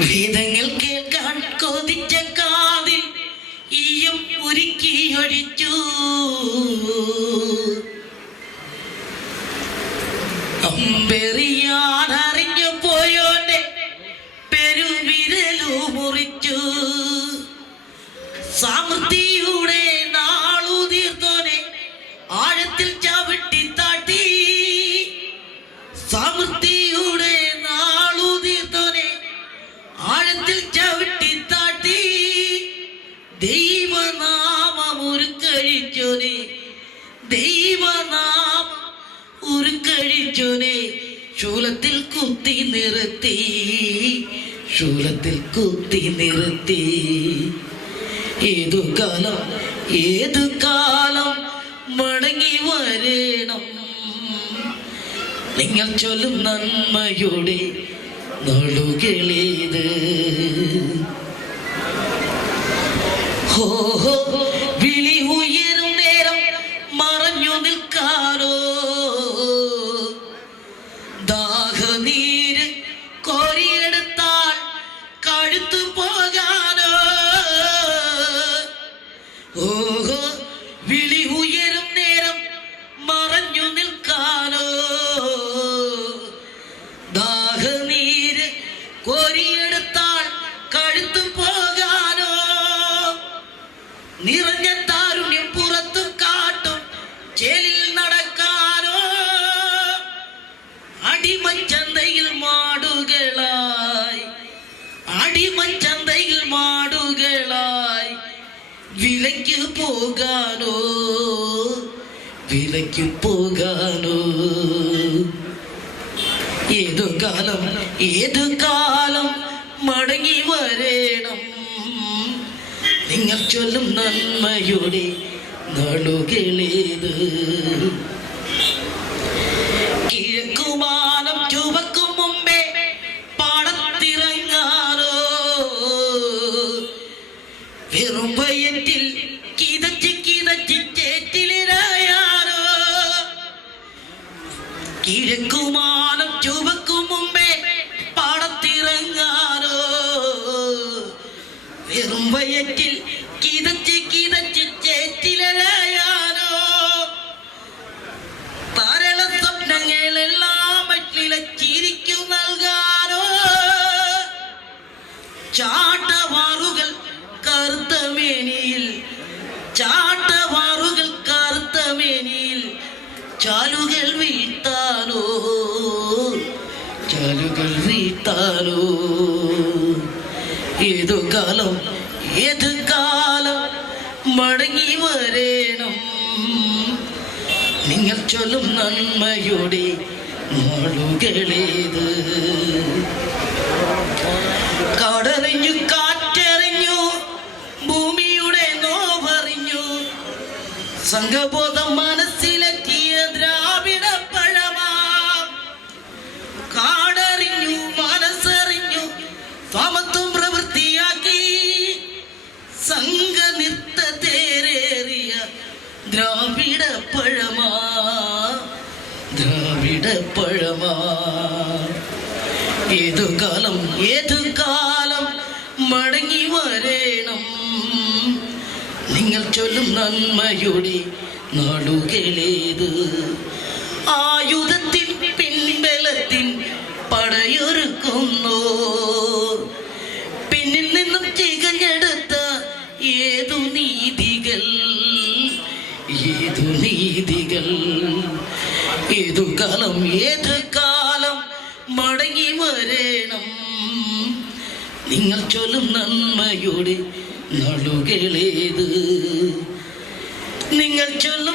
വേദങ്ങൾ കേൾക്കാൻ കൊതിച്ച കാതിൽ ഈയും ഒരുക്കിയൊഴിച്ചു അമ്പെറിയാൻ പോയോന്റെ പെരുവിരലു മുറിച്ചു. സമൃദ്ധിയുടെ ദൈവനാമം ഉരുക്കഴിച്ചോനെ ദൈവനാമം ഉരുക്കഴിച്ചോനെ ശൂലത്തിൽ കുത്തി നിർത്തി. ശൂലത്തിൽ കുത്തി നിർത്തി. ഏതു കാലം ഏതു കാലം മടങ്ങി വരണം? നിങ്ങൾ ചൊല്ലും നന്മയുടെ നടുകളേത്. വിളി ഉയരും നേരം കഴുത്തു പോകാനോ പോകാനോ? ഏതു കാലം ഏതു കാലം മടങ്ങി വരേണം? നിങ്ങൾ ചൊല്ലും നന്മയുടെ നടുകളേത്? കിഴക്കുമാനം കിഴക്കുമാനം ചുവക്കും മുമ്പേ പാടത്തിറങ്ങാനോ. വെറും വയറ്റിൽ കിതച്ച് ചാലുകൾ നീട്ടാലോ? ഏതു കാലം ഏത് കാലം മടങ്ങി വരേണം? നിങ്ങൾ ചൊല്ലും നന്മയുടെ നാളുകളേത്? കടറിഞ്ഞു കാറ്ററിഞ്ഞു ഭൂമിയുടെ നോവറിഞ്ഞു സംഘബോധം മനസ്സിലെത്തിയ പഴമാ ഏതു കാലം ഏതു മടങ്ങി വരേണം? നിങ്ങൾ ചൊല്ലും നന്മയുടെ നാടുകളേത് ആയുധത്തിൻ പിൻബലത്തിൻ പടയൊരുക്കുന്നു. പിന്നിൽ നിന്നും തികഞ്ഞെടുത്ത ഏതു നീതികൾ? ഏതു നീതികൾ? ഏതു കാലം ഏതു കാലം മടങ്ങി വരണം? നിങ്ങൾ ചൊല്ലും നന്മയുടെ നളുകളേത്. നിങ്ങൾ ചൊല്ലും